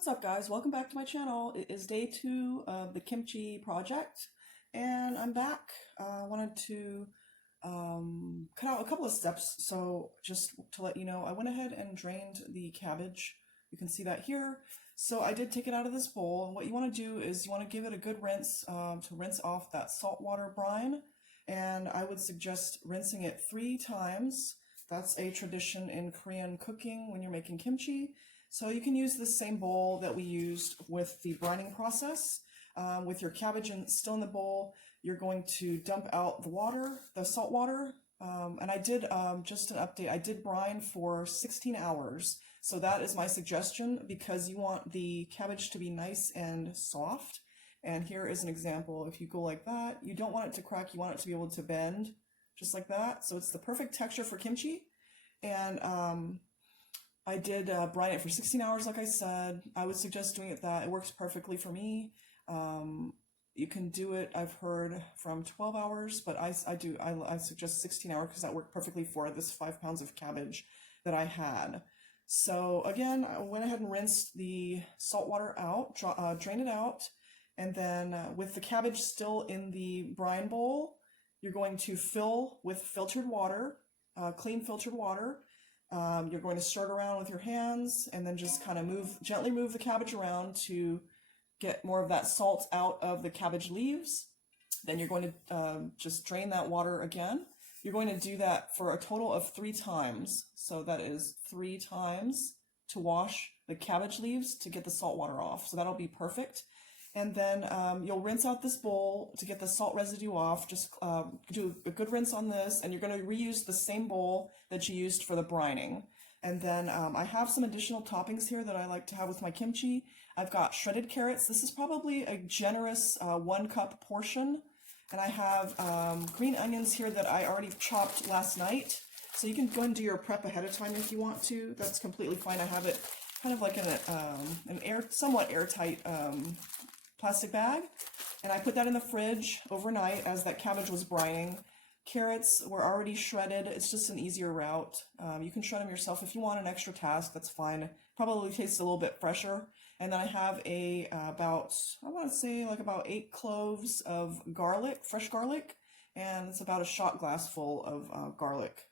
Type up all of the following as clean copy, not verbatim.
What's up, guys? Welcome back to my channel. It is day 2 of the Kimchi Project, and I'm back. I wanted to cut out a couple of steps. So just to let you know, I went ahead and drained the cabbage. You can see that here. So I did take it out of this bowl, and what you want to do is you want to give it a good rinse to rinse off that saltwater brine, and I would suggest rinsing it 3 times. That's a tradition in Korean cooking when you're making kimchi. So you can use the same bowl that we used with the brining process. With your cabbage still in the bowl, you're going to dump out the water, the salt water. And I did, just an update, I did brine for 16 hours. So that is my suggestion because you want the cabbage to be nice and soft. And here is an example. If you go like that, you don't want it to crack, you want it to be able to bend just like that. So it's the perfect texture for kimchi. And I did brine it for 16 hours, like I said. I would suggest doing it that. It works perfectly for me. You can do it, I've heard, from 12 hours, but I suggest 16 hours because that worked perfectly for this 5 pounds of cabbage that I had. So again, I went ahead and rinsed the salt water out, drained it out, and then with the cabbage still in the brine bowl, you're going to fill with filtered water, clean filtered water. You're going to stir it around with your hands and then just kind of gently move the cabbage around to get more of that salt out of the cabbage leaves. Then you're going to just drain that water again. You're going to do that for a total of 3 times. So that is 3 times to wash the cabbage leaves to get the salt water off. So that'll be perfect. And then you'll rinse out this bowl to get the salt residue off. Just do a good rinse on this, and you're going to reuse the same bowl that you used for the brining. And then I have some additional toppings here that I like to have with my kimchi. I've got shredded carrots. This is probably a generous 1 cup portion. And I have green onions here that I already chopped last night. So you can go and do your prep ahead of time if you want to. That's completely fine. I have it kind of like in an somewhat airtight plastic bag, and I put that in the fridge overnight as that cabbage was brining. Carrots were already shredded. It's just an easier route. You can shred them yourself if you want an extra task. That's fine. Probably tastes a little bit fresher. And then I have about 8 cloves of garlic, fresh garlic, and it's about a shot glass full of garlic.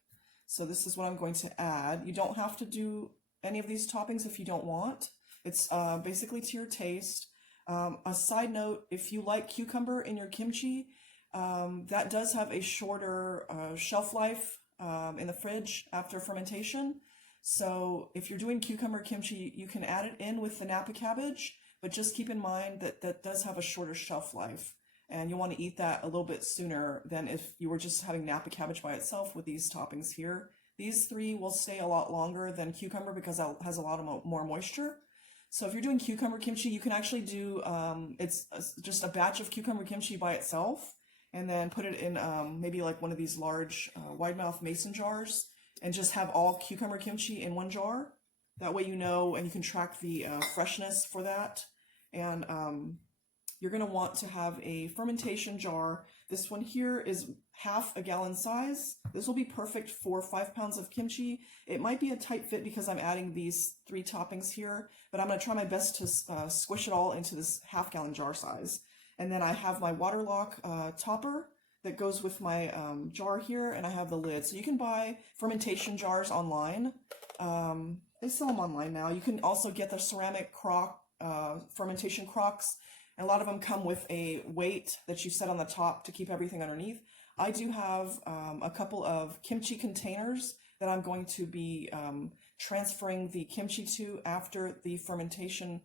So this is what I'm going to add. You don't have to do any of these toppings if you don't want. It's basically to your taste. A side note, if you like cucumber in your kimchi, that does have a shorter shelf life in the fridge after fermentation. So if you're doing cucumber kimchi, you can add it in with the Napa cabbage, but just keep in mind that that does have a shorter shelf life. And you want to eat that a little bit sooner than if you were just having Napa cabbage by itself with these toppings here. These 3 will stay a lot longer than cucumber because it has a lot of more moisture. So if you're doing cucumber kimchi, you can actually do, just a batch of cucumber kimchi by itself, and then put it in maybe like one of these large wide mouth mason jars, and just have all cucumber kimchi in 1 jar. That way you know, and you can track the freshness for that. And you're going to want to have a fermentation jar. This one here is half a gallon size. This will be perfect for 5 pounds of kimchi. It might be a tight fit because I'm adding these 3 toppings here, but I'm going to try my best to squish it all into this half-gallon jar size. And then I have my water lock topper that goes with my jar here, and I have the lid. So you can buy fermentation jars online. They sell them online now. You can also get the ceramic crock, fermentation crocks. A lot of them come with a weight that you set on the top to keep everything underneath. I do have a couple of kimchi containers that I'm going to be transferring the kimchi to after the fermentation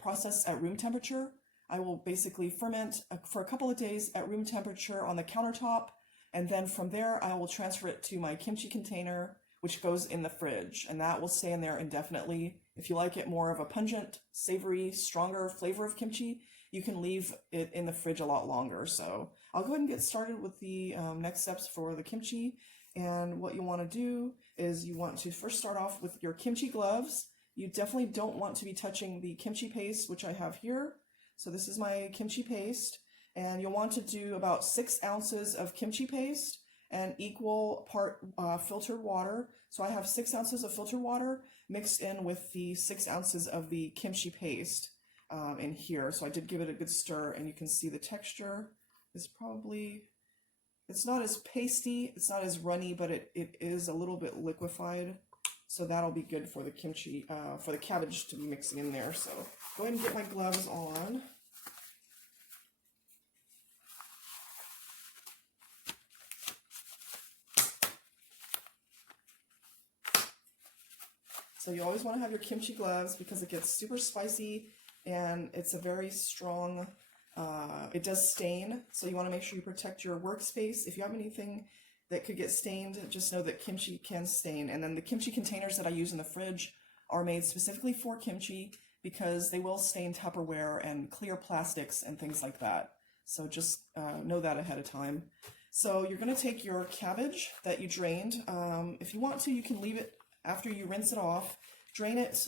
process at room temperature. I will basically ferment for a couple of days at room temperature on the countertop, and then from there I will transfer it to my kimchi container, which goes in the fridge, and that will stay in there indefinitely. If you like it more of a pungent, savory, stronger flavor of kimchi, you can leave it in the fridge a lot longer. So I'll go ahead and get started with the next steps for the kimchi. And what you want to do is you want to first start off with your kimchi gloves. You definitely don't want to be touching the kimchi paste, which I have here. So this is my kimchi paste, and you'll want to do about 6 ounces of kimchi paste. and equal part filtered water. So I have 6 ounces of filtered water mixed in with the 6 ounces of the kimchi paste in here. So I did give it a good stir, and you can see the texture is probably, it's not as pasty, it's not as runny, but it is a little bit liquefied. So that'll be good for the kimchi, for the cabbage to be mixing in there. So go ahead and get my gloves on. So you always want to have your kimchi gloves because it gets super spicy and it's a very strong, it does stain. So you want to make sure you protect your workspace. If you have anything that could get stained, just know that kimchi can stain. And then the kimchi containers that I use in the fridge are made specifically for kimchi because they will stain Tupperware and clear plastics and things like that. So just know that ahead of time. So you're going to take your cabbage that you drained. If you want to, you can leave it after you rinse it off. Drain it,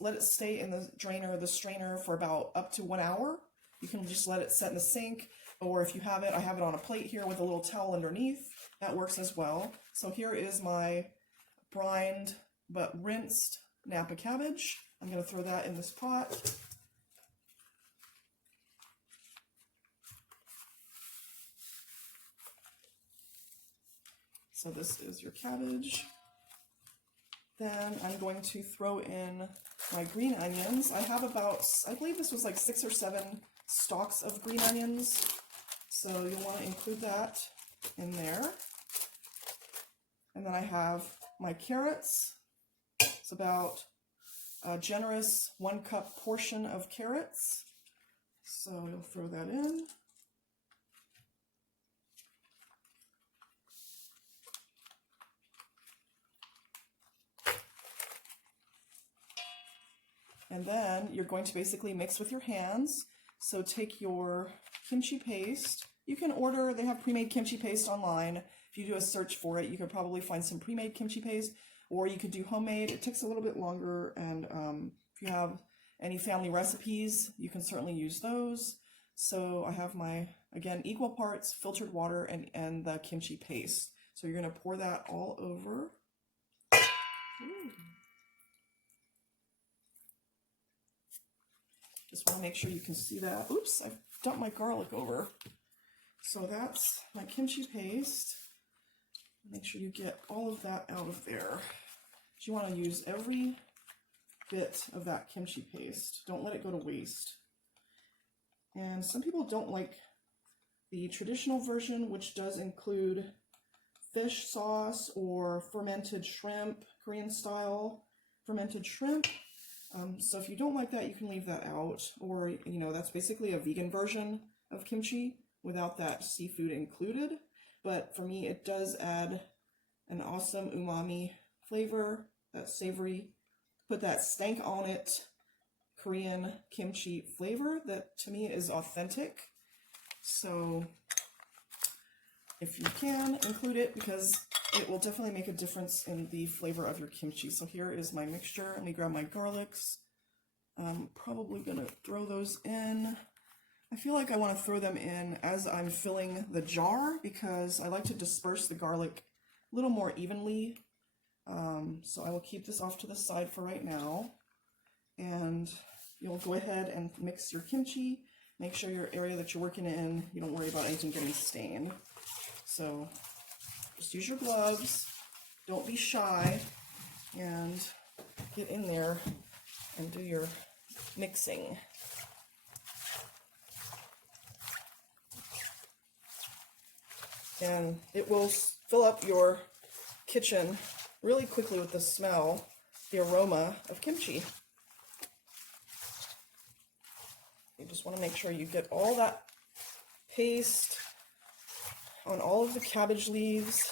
let it stay in the drainer or the strainer for about up to 1 hour. You can just let it set in the sink, or if you have it, I have it on a plate here with a little towel underneath. That works as well. So here is my brined but rinsed Napa cabbage. I'm going to throw that in this pot. So this is your cabbage. Then I'm going to throw in my green onions. I have about, I believe this was like 6 or 7 stalks of green onions. So you'll want to include that in there. And then I have my carrots. It's about a generous 1 cup portion of carrots. So you'll throw that in. And then you're going to basically mix with your hands. So take your kimchi paste. You can order, they have pre-made kimchi paste online. If you do a search for it, you could probably find some pre-made kimchi paste, or you could do homemade. It takes a little bit longer, and if you have any family recipes, you can certainly use those. So I have my, again, equal parts filtered water and the kimchi paste. So you're going to pour that all over. Ooh. Just want to make sure you can see that. Oops, I've dumped my garlic over. So that's my kimchi paste. Make sure you get all of that out of there. You want to use every bit of that kimchi paste. Don't let it go to waste. And some people don't like the traditional version, which does include fish sauce or fermented shrimp, Korean style fermented shrimp. So if you don't like that, you can leave that out, or, you know, that's basically a vegan version of kimchi without that seafood included. But for me, it does add an awesome umami flavor, that savory, put that stank on it Korean kimchi flavor that to me is authentic. So if you can, include it because it will definitely make a difference in the flavor of your kimchi. So here is my mixture. Let me grab my garlics. I'm probably going to throw those in. I feel like I want to throw them in as I'm filling the jar because I like to disperse the garlic a little more evenly. So I will keep this off to the side for right now. And you'll go ahead and mix your kimchi. Make sure your area that you're working in, you don't worry about anything getting stained. So just use your gloves, don't be shy, and get in there and do your mixing. And it will fill up your kitchen really quickly with the smell, the aroma of kimchi. You just want to make sure you get all that paste on all of the cabbage leaves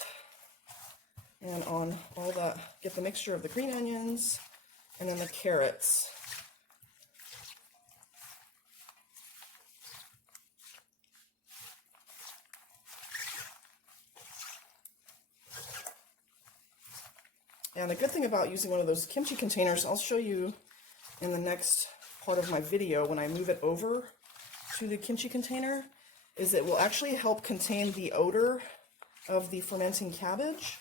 and on all that, get the mixture of the green onions and then the carrots. And the good thing about using one of those kimchi containers, I'll show you in the next part of my video when I move it over to the kimchi container, is it will actually help contain the odor of the fermenting cabbage.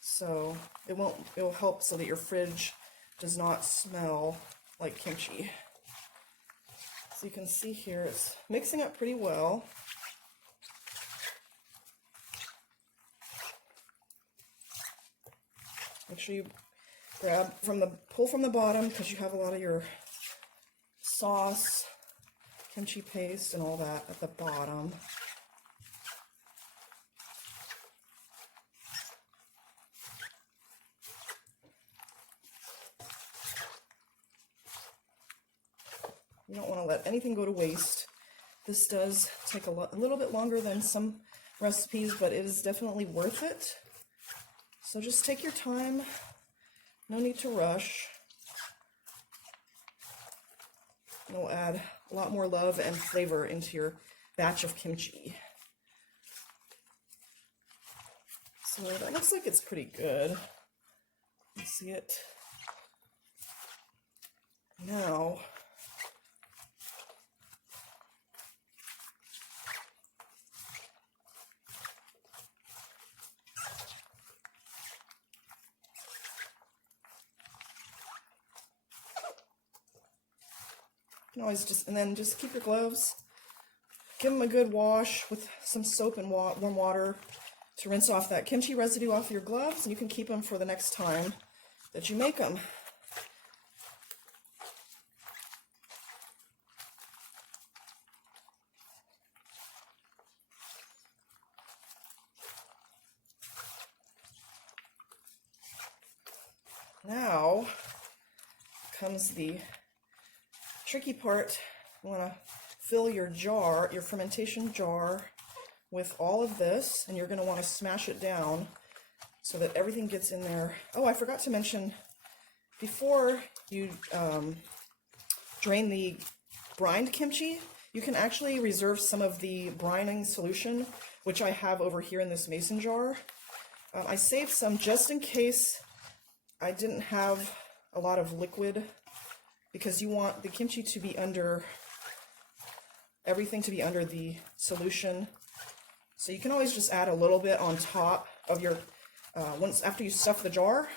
So it'll help so that your fridge does not smell like kimchi. So you can see here it's mixing up pretty well. Make sure you pull from the bottom because you have a lot of your sauce, kimchi paste, and all that at the bottom. You don't want to let anything go to waste. This does take a little bit longer than some recipes, but it is definitely worth it. So just take your time. No need to rush. It'll add a lot more love and flavor into your batch of kimchi. So that looks like it's pretty good. You see it? Now, you can always just keep your gloves. Give them a good wash with some soap and warm water to rinse off that kimchi residue off your gloves, and you can keep them for the next time that you make them. Now comes the tricky part. You want to fill your jar, your fermentation jar, with all of this, and you're going to want to smash it down so that everything gets in there. Oh, I forgot to mention, before you drain the brined kimchi, you can actually reserve some of the brining solution, which I have over here in this mason jar. I saved some just in case I didn't have a lot of liquid, because you want the kimchi to be everything to be under the solution. So you can always just add a little bit on top of your, after you stuff the jar,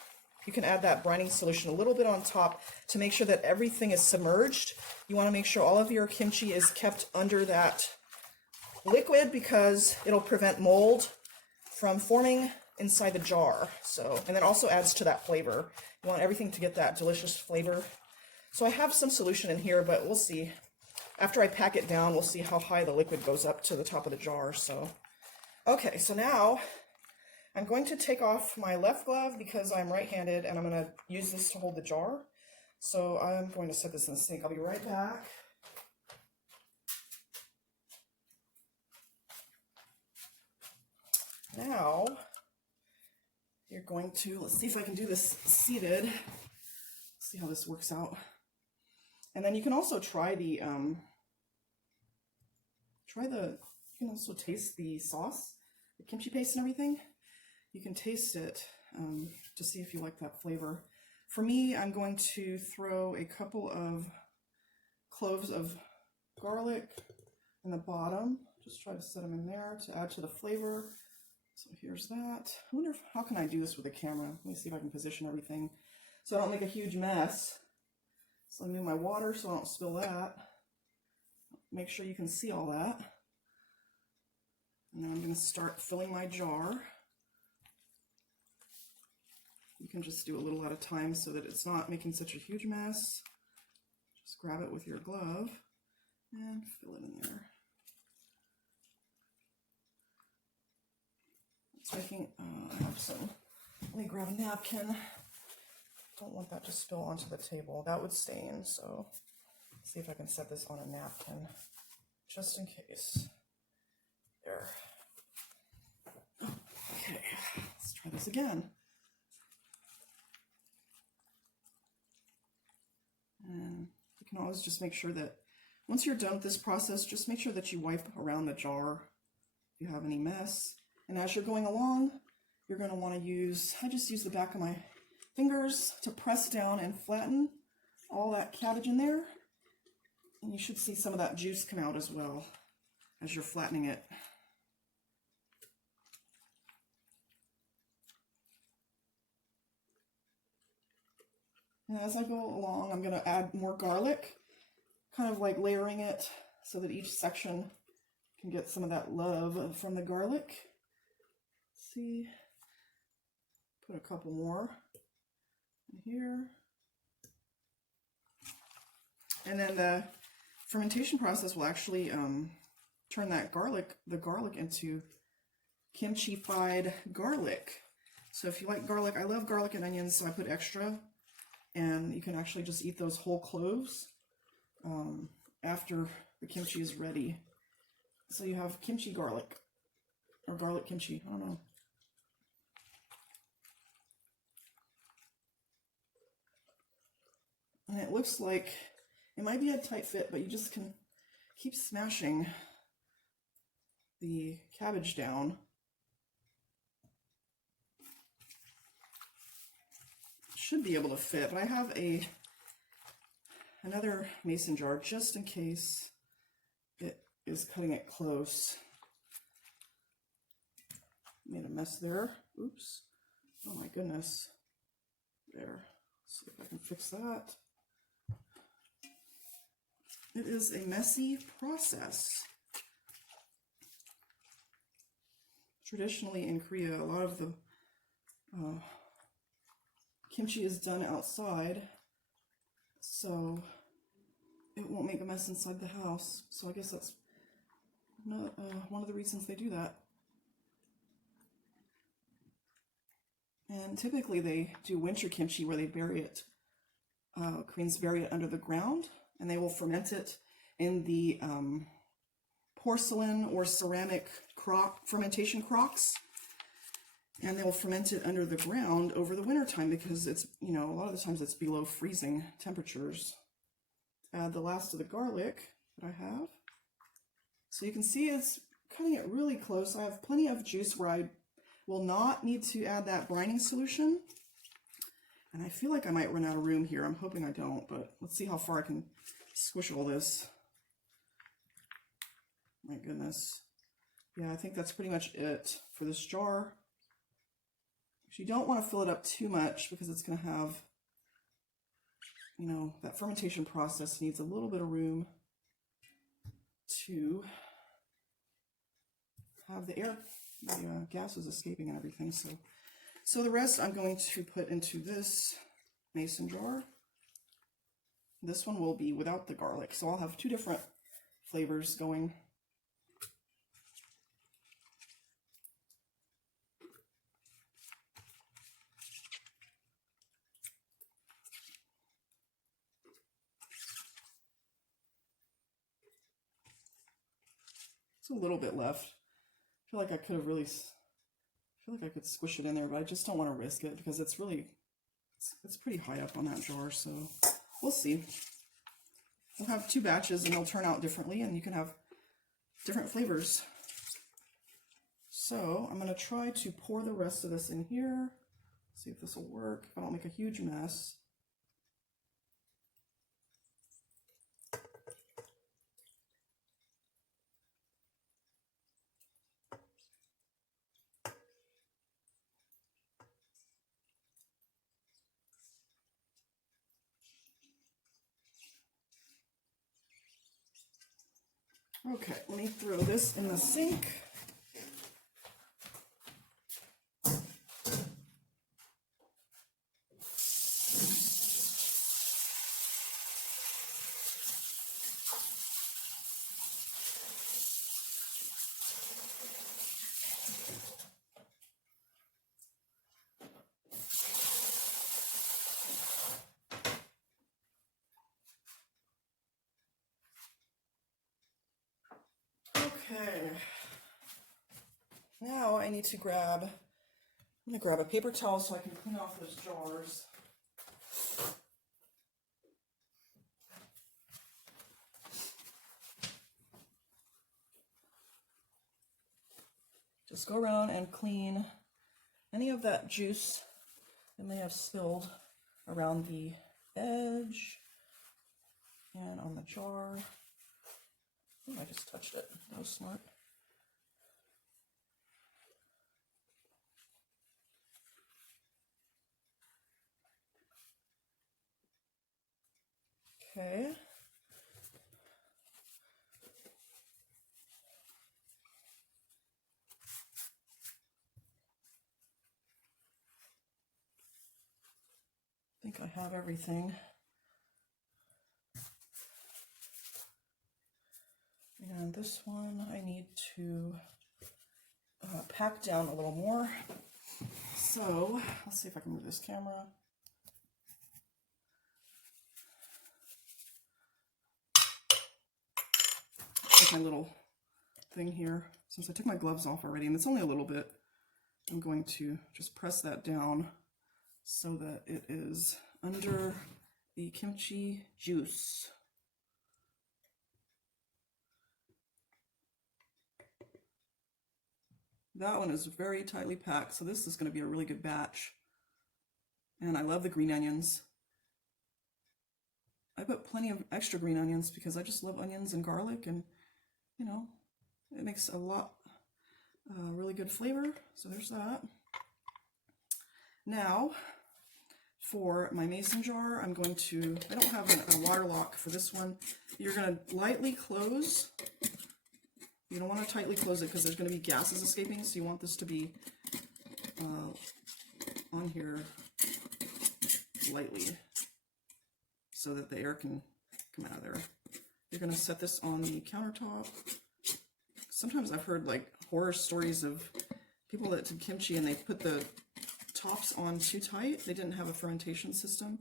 you can add that brining solution a little bit on top to make sure that everything is submerged. You want to make sure all of your kimchi is kept under that liquid because it'll prevent mold from forming inside the jar. So, and then also adds to that flavor. You want everything to get that delicious flavor. So I have some solution in here, but we'll see. After I pack it down, we'll see how high the liquid goes up to the top of the jar. So, okay, so now I'm going to take off my left glove because I'm right-handed, and I'm going to use this to hold the jar. So I'm going to set this in the sink. I'll be right back. Now, you're going to, let's see if I can do this seated. See how this works out. And then you can also try the, you can also taste the sauce, the kimchi paste and everything. You can taste it to see if you like that flavor. For me, I'm going to throw a couple of cloves of garlic in the bottom. Just try to set them in there to add to the flavor. So here's that. I wonder how can I do this with a camera? Let me see if I can position everything so I don't make a huge mess. So I move my water so I don't spill that. Make sure you can see all that. And then I'm going to start filling my jar. You can just do a little at a time so that it's not making such a huge mess. Just grab it with your glove and fill it in there. It's making, I have some, let me grab a napkin. Don't want that to spill onto the table. That would stain, so let's see if I can set this on a napkin, just in case. There. Okay, let's try this again. And you can always just make sure that once you're done with this process, just make sure that you wipe around the jar if you have any mess. And as you're going along, you're going to want to use, I just use the back of my fingers to press down and flatten all that cabbage in there. And you should see some of that juice come out as well as you're flattening it. And as I go along, I'm going to add more garlic, kind of like layering it so that each section can get some of that love from the garlic. See, put a couple more in here. And then the fermentation process will actually turn that the garlic into kimchi-fied garlic. So if you like garlic, I love garlic and onions, so I put extra. And you can actually just eat those whole cloves after the kimchi is ready. So you have kimchi garlic, or garlic kimchi, I don't know. And it looks like it might be a tight fit, but you just can keep smashing the cabbage down. Should be able to fit, but I have another mason jar just in case it is cutting it close. Made a mess there. Oops. Oh my goodness. There. Let's see if I can fix that. It is a messy process. Traditionally in Korea, a lot of the kimchi is done outside, so it won't make a mess inside the house. So I guess that's not one of the reasons they do that. And typically they do winter kimchi where they bury it. Koreans bury it under the ground, and they will ferment it in the porcelain or ceramic fermentation crocks. And they will ferment it under the ground over the winter time because it's, you know, a lot of the times it's below freezing temperatures. Add the last of the garlic that I have. So you can see it's cutting it really close. I have plenty of juice where I will not need to add that brining solution. And I feel like I might run out of room here. I'm hoping I don't, but let's see how far I can squish all this. My goodness. Yeah, I think that's pretty much it for this jar. You don't want to fill it up too much because it's going to have, you know, that fermentation process needs a little bit of room to have the gases escaping and everything. So the rest I'm going to put into this mason jar. This one will be without the garlic, so I'll have two different flavors going. A little bit left. I feel like I could have I feel like I could squish it in there, but I just don't want to risk it because it's pretty high up on that jar, so we'll see. We'll have two batches and they'll turn out differently and you can have different flavors. So I'm going to try to pour the rest of this in here. See if this will work, if I don't make a huge mess. Okay, let me throw this in the sink. Okay, now I need to I'm gonna grab a paper towel so I can clean off those jars. Just go around and clean any of that juice that may have spilled around the edge and on the jar. Oh, I just touched it. That was smart. Okay. I think I have everything. And this one I need to pack down a little more. So let's see if I can move this camera. Take my little thing here. Since I took my gloves off already, and it's only a little bit, I'm going to just press that down so that it is under the kimchi juice. That one is very tightly packed, so this is going to be a really good batch. And I love the green onions. I put plenty of extra green onions because I just love onions and garlic, and you know, it makes a lot really good flavor. So there's that. Now, for my mason jar, I'm going to, I don't have a water lock for this one. You're going to lightly close. You don't want to tightly close it because there's going to be gases escaping, so you want this to be on here lightly so that the air can come out of there. You're going to set this on the countertop. Sometimes I've heard like horror stories of people that did kimchi and they put the tops on too tight. They didn't have a fermentation system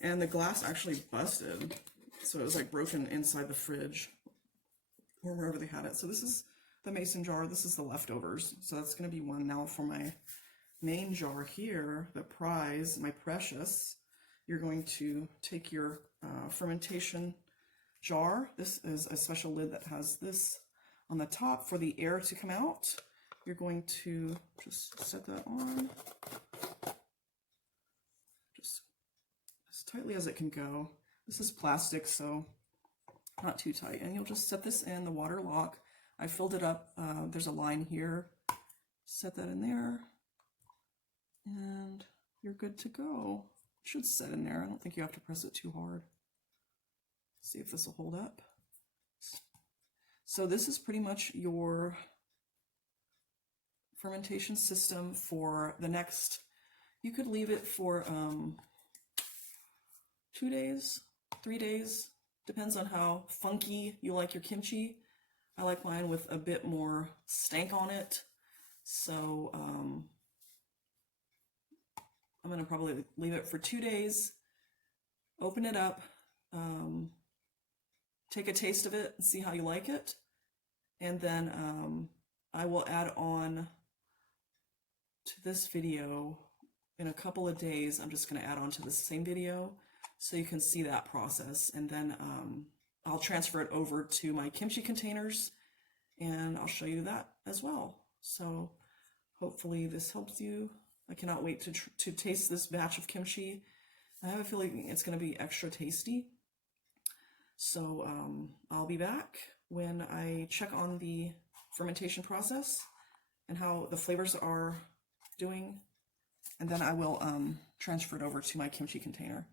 and the glass actually busted. So it was like broken inside the fridge or wherever they had it. So this is the mason jar. This is the leftovers. So that's going to be one. Now for my main jar here, the prize, my precious, you're going to take your fermentation jar. This is a special lid that has this on the top for the air to come out. You're going to just set that on just as tightly as it can go. This is plastic, so not too tight. And you'll just set this in the water lock. I filled it up. There's a line here. Set that in there. And you're good to go. It should set in there. I don't think you have to press it too hard. See if this will hold up. So this is pretty much your fermentation system for the next, you could leave it for 2 days, 3 days, depends on how funky you like your kimchi. I like mine with a bit more stank on it. So I'm going to probably leave it for 2 days, open it up, take a taste of it and see how you like it. And then I will add on to this video in a couple of days. I'm just going to add on to the same video so you can see that process. And then I'll transfer it over to my kimchi containers and I'll show you that as well. So hopefully this helps you. I cannot wait to taste this batch of kimchi. I have a feeling it's going to be extra tasty. So I'll be back when I check on the fermentation process and how the flavors are doing, and then I will transfer it over to my kimchi container.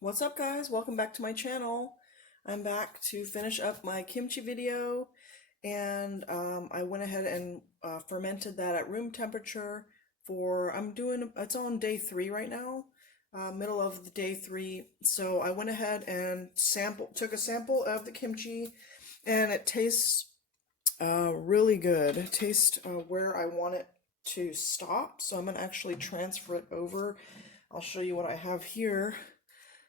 What's up, guys? Welcome back to my channel. I'm back to finish up my kimchi video, and I went ahead and fermented that at room temperature for, it's on day 3 right now. Middle of the day 3. So I went ahead and took a sample of the kimchi, and it tastes really good. It tastes where I want it to stop. So I'm going to actually transfer it over. I'll show you what I have here.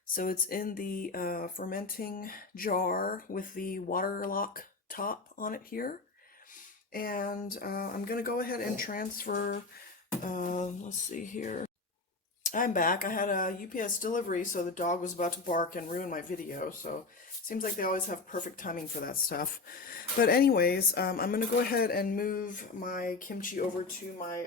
So it's in the fermenting jar with the water lock top on it here. And I'm going to go ahead and transfer, let's see here. I'm back. I had a UPS delivery, so the dog was about to bark and ruin my video, so it seems like they always have perfect timing for that stuff. But anyways, I'm going to go ahead and move my kimchi over to my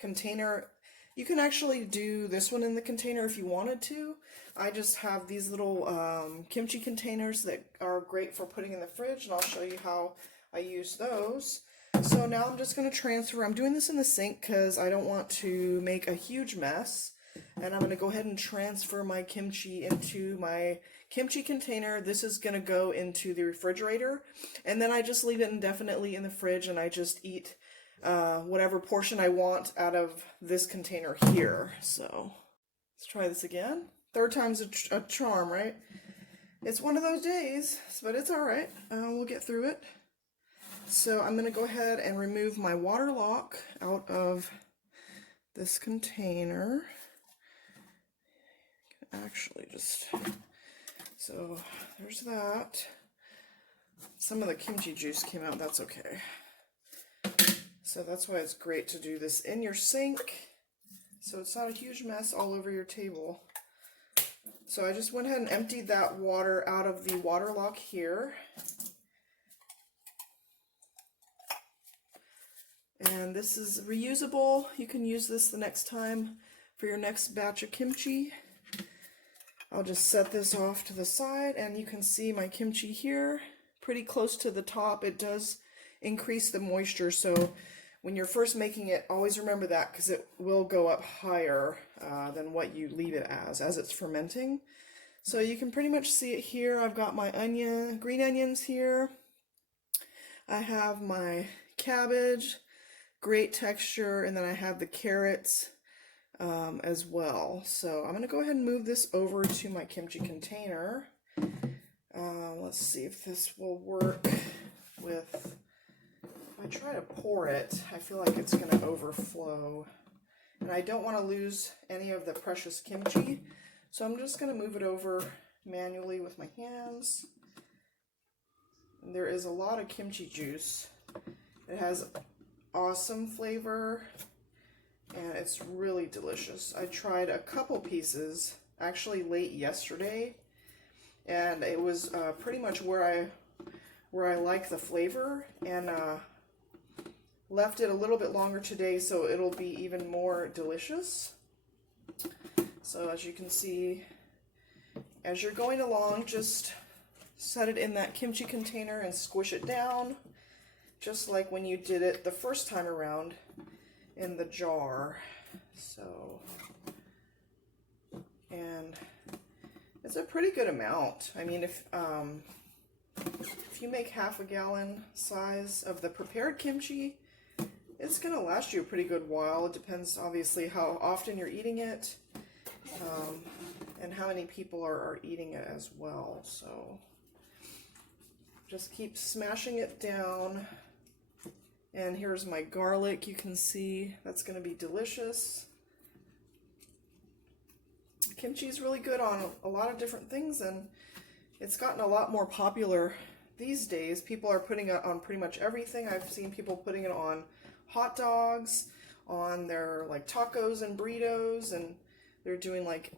container. You can actually do this one in the container if you wanted to. I just have these little kimchi containers that are great for putting in the fridge, and I'll show you how I use those. So now I'm just going to transfer. I'm doing this in the sink because I don't want to make a huge mess. And I'm going to go ahead and transfer my kimchi into my kimchi container. This is going to go into the refrigerator, and then I just leave it indefinitely in the fridge, and I just eat whatever portion I want out of this container here. So let's try this again. Third time's a charm, right? It's one of those days, but it's all right. We'll get through it. So I'm going to go ahead and remove my water lock out of this container. Actually, so there's that. Some of the kimchi juice came out. That's okay. So that's why it's great to do this in your sink, so it's not a huge mess all over your table. So I just went ahead and emptied that water out of the water lock here. And this is reusable. You can use this the next time for your next batch of kimchi. I'll just set this off to the side, and you can see my kimchi here, pretty close to the top. It does increase the moisture, so when you're first making it, always remember that, because it will go up higher than what you leave it as it's fermenting. So you can pretty much see it here. I've got my green onions here. I have my cabbage, great texture, and then I have the carrots as well. So I'm going to go ahead and move this over to my kimchi container. Let's see if this will work with... If I try to pour it, I feel like it's going to overflow. And I don't want to lose any of the precious kimchi, so I'm just going to move it over manually with my hands. And there is a lot of kimchi juice. It has awesome flavor, and it's really delicious. I tried a couple pieces, actually late yesterday, and it was pretty much where I like the flavor, and left it a little bit longer today, so it'll be even more delicious. So as you can see, as you're going along, just set it in that kimchi container and squish it down, just like when you did it the first time around in the jar. So, and it's a pretty good amount. I mean, if you make half a gallon size of the prepared kimchi, it's going to last you a pretty good while. It depends, obviously, how often you're eating it, and how many people are eating it as well. So just keep smashing it down. And here's my garlic. You can see that's going to be delicious. Kimchi is really good on a lot of different things, and it's gotten a lot more popular these days. People are putting it on pretty much everything. I've seen people putting it on hot dogs, on their like tacos and burritos, and they're doing like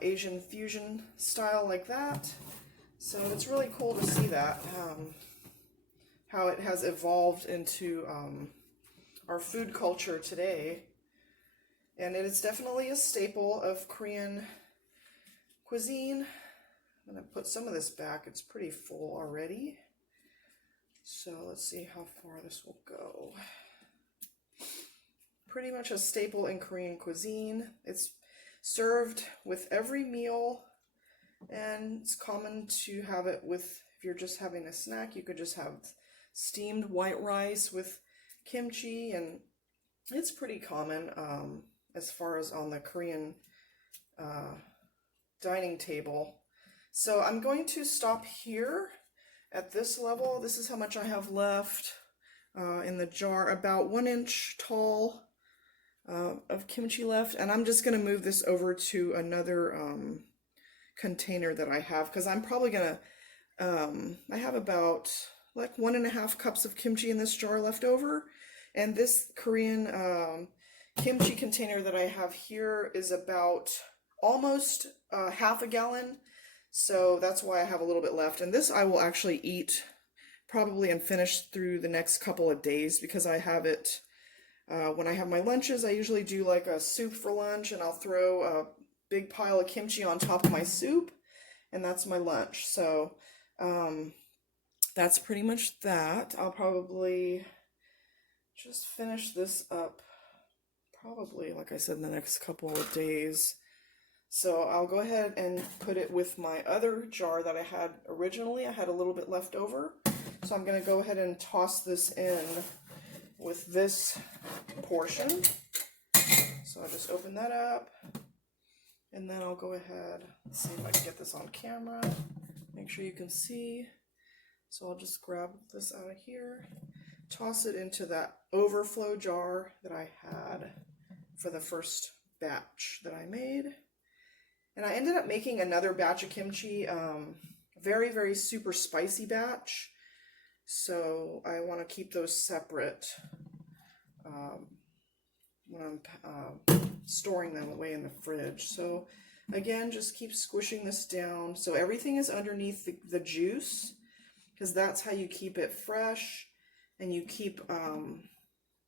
Asian fusion style like that. So it's really cool to see that, how it has evolved into our food culture today. And it is definitely a staple of Korean cuisine. I'm going to put some of this back. It's pretty full already. So let's see how far this will go. Pretty much a staple in Korean cuisine. It's served with every meal, and it's common to have it with, if you're just having a snack, you could just have steamed white rice with kimchi, and it's pretty common as far as on the Korean dining table. So I'm going to stop here at this level. This is how much I have left in the jar, about 1 inch tall of kimchi left, and I'm just going to move this over to another container that I have, because I'm probably going to, I have about like 1.5 cups of kimchi in this jar left over, and this Korean kimchi container that I have here is about almost half a gallon, so that's why I have a little bit left. And this I will actually eat probably and finish through the next couple of days, because I have it when I have my lunches. I usually do like a soup for lunch, and I'll throw a big pile of kimchi on top of my soup, and that's my lunch. So that's pretty much that. I'll probably just finish this up probably, like I said, in the next couple of days. So I'll go ahead and put it with my other jar that I had originally. I had a little bit left over. So I'm going to go ahead and toss this in with this portion. So I'll just open that up. And then I'll go ahead, let's see if I can get this on camera. Make sure you can see. So I'll just grab this out of here, toss it into that overflow jar that I had for the first batch that I made. And I ended up making another batch of kimchi, very, very super spicy batch. So I want to keep those separate when I'm storing them away in the fridge. So again, just keep squishing this down so everything is underneath the juice, because that's how you keep it fresh, and you keep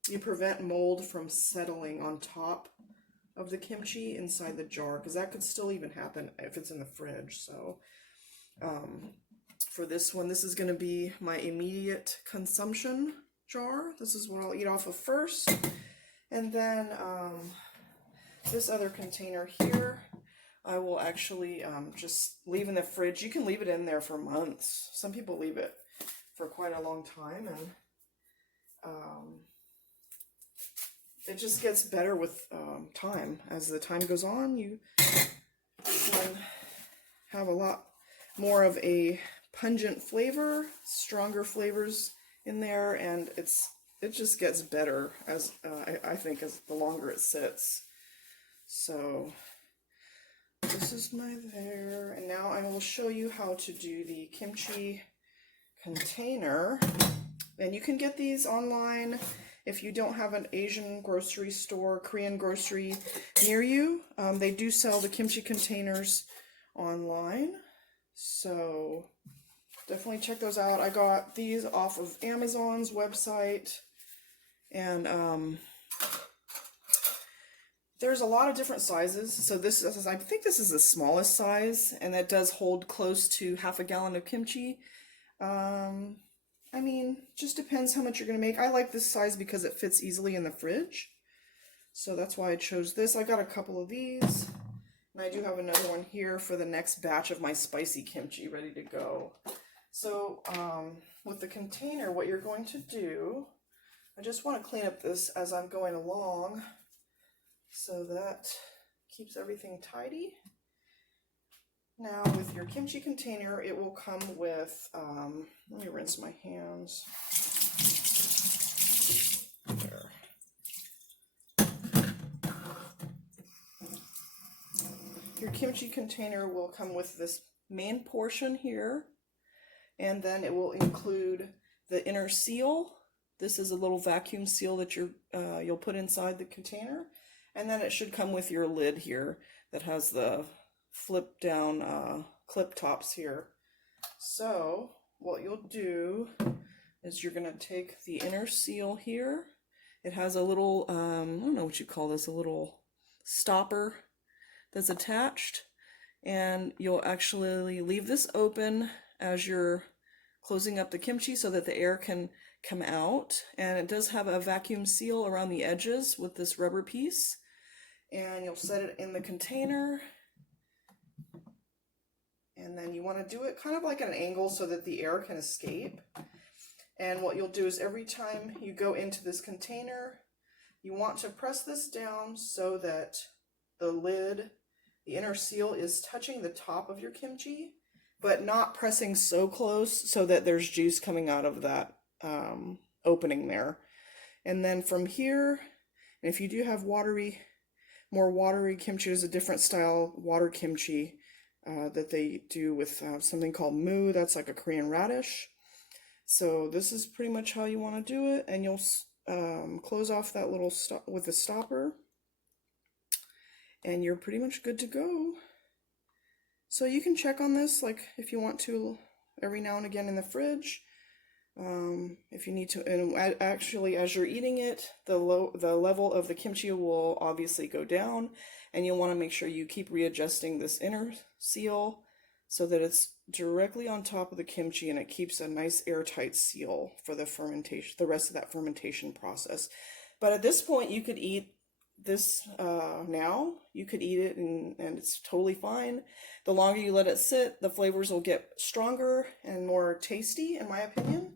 you prevent mold from settling on top of the kimchi inside the jar, because that could still even happen if it's in the fridge. So for this one, this is going to be my immediate consumption jar. This is what I'll eat off of first. And then this other container here, I will actually just leave in the fridge. You can leave it in there for months. Some people leave it for quite a long time, and it just gets better with time. As the time goes on, you can have a lot more of a pungent flavor, stronger flavors in there, and it just gets better as I think as the longer it sits. So this is my there, and now I will show you how to do the kimchi container. And you can get these online if you don't have an Asian grocery store, Korean grocery near you. They do sell the kimchi containers online, so definitely check those out. I got these off of Amazon's website, and there's a lot of different sizes. So this is, I think this is the smallest size, and that does hold close to half a gallon of kimchi. I mean, just depends how much you're going to make. I like this size because it fits easily in the fridge. So that's why I chose this. I got a couple of these, and I do have another one here for the next batch of my spicy kimchi ready to go. So with the container, what you're going to do, I just want to clean up this as I'm going along so that keeps everything tidy. Now with your kimchi container, it will come with, let me rinse my hands. There. Your kimchi container will come with this main portion here, and then it will include the inner seal. This is a little vacuum seal that you'll put inside the container, and then it should come with your lid here that has the flip down clip tops here. So what you'll do is you're going to take the inner seal here. It has a little, I don't know what you call this, a little stopper that's attached, and you'll actually leave this open as you're closing up the kimchi so that the air can come out. And it does have a vacuum seal around the edges with this rubber piece, and you'll set it in the container. And then you want to do it kind of like at an angle so that the air can escape. And what you'll do is every time you go into this container, you want to press this down so that the lid, the inner seal, is touching the top of your kimchi, but not pressing so close so that there's juice coming out of that opening there. And then from here, and if you do have more watery kimchi, there's a different style water kimchi that they do with something called mu. That's like a Korean radish. So this is pretty much how you want to do it, and you'll close off that little stop with the stopper, and you're pretty much good to go. So you can check on this, like if you want to, every now and again in the fridge. If you need to, and actually as you're eating it, the level of the kimchi will obviously go down, and you'll want to make sure you keep readjusting this inner seal so that it's directly on top of the kimchi, and it keeps a nice airtight seal for the fermentation, the rest of that fermentation process. But at this point, you could eat this now, you could eat it and it's totally fine. The longer you let it sit, the flavors will get stronger and more tasty, in my opinion.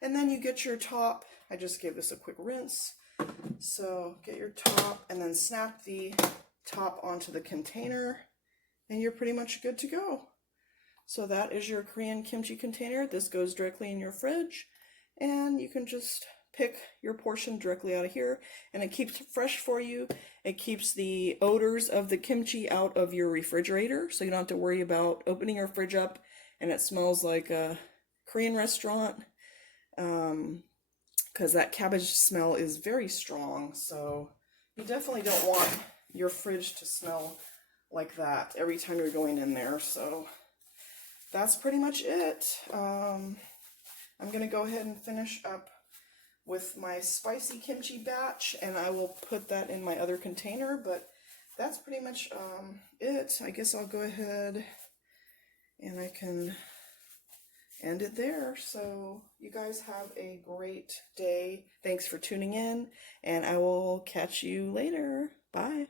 And then you get your top. I just gave this a quick rinse. So get your top and then snap the top onto the container and you're pretty much good to go. So that is your Korean kimchi container. This goes directly in your fridge and you can just pick your portion directly out of here and it keeps it fresh for you. It keeps the odors of the kimchi out of your refrigerator, so you don't have to worry about opening your fridge up and it smells like a Korean restaurant, because that cabbage smell is very strong. So you definitely don't want your fridge to smell like that every time you're going in there. So that's pretty much it. I'm gonna go ahead and finish up with my spicy kimchi batch, and I will put that in my other container, but that's pretty much it. I guess I'll go ahead and I can end it there. So you guys have a great day. Thanks for tuning in, and I will catch you later. Bye.